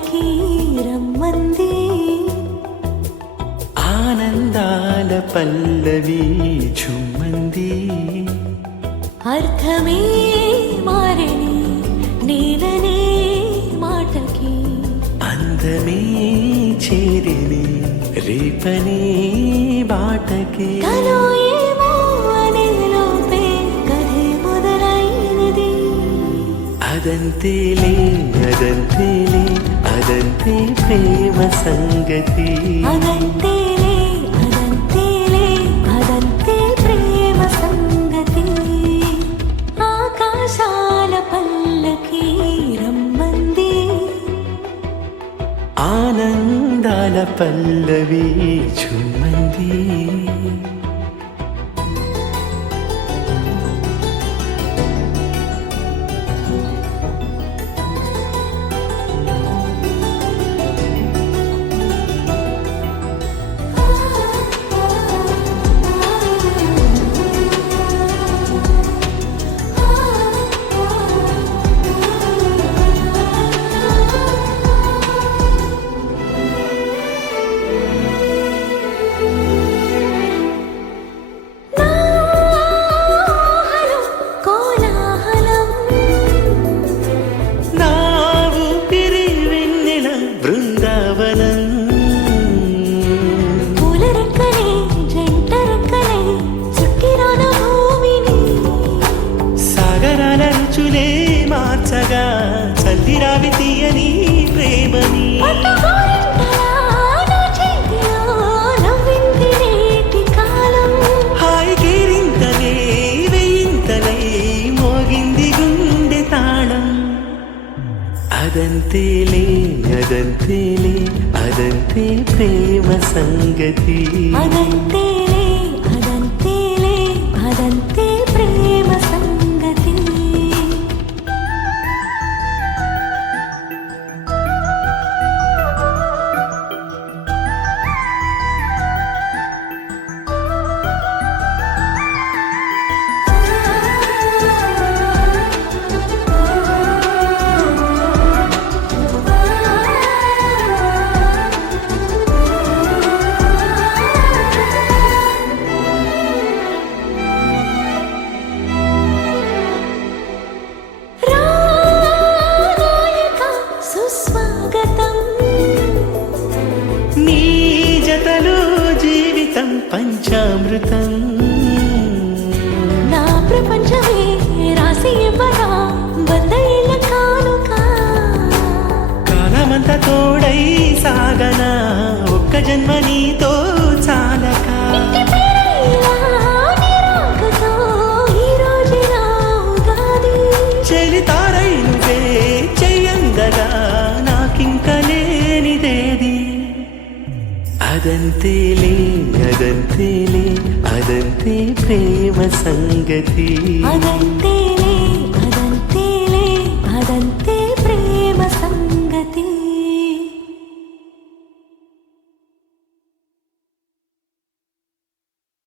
పల్లకి రమ్మంది ఆనందాల పల్లవి చుమ్మంది అర్థమే మారని నేననే మాటకి అందమే చేరిని రేపని బాటకి కలో ఏమో అనే లోపే కథే మొదలైనది అదంతేలే అదంతేలే అదంతే ప్రేమ సంగతి అదంతేలే అదంతేలే అదంతే ప్రేమ సంగతి ఆకాశాల పల్లకి రమ్మంది ఆనందాల పల్లవి చుమ్మంది నా ఊపిరి వెన్నెల బృందావనం సాగరాల రుచులే మార్చగా చల్లిరావి తీయని ప్రేమని హాయి కేరింతలే వెయ్యింతలై మోగింది గుండె తాళం అదంతేలే అదంతేలే అదంతే ప్రేమ సంగతి అదంతేలే అదంతేలే అదంతే ప్రేమ సంగతి సుస్వాగతం నీ జతలో జీవితం పంచామృతం నా ప్రపంచమే రాసి ఇవ్వరా వందేళ్ల కానుక కాలమంతా తోడై సాగనా ఒక్క జన్మ నీతో చాలక ఇంటి పేరైనా నీ రాకతో ఈ రోజు నా ఉగాది చెలితారై నువ్వే చెయ్యందగా నాకింక లేనిదేది అదంతేలే అదంతేలే అదంతే ప్రేమ సంగతి అదంతేలే అదంతేలే అదంతే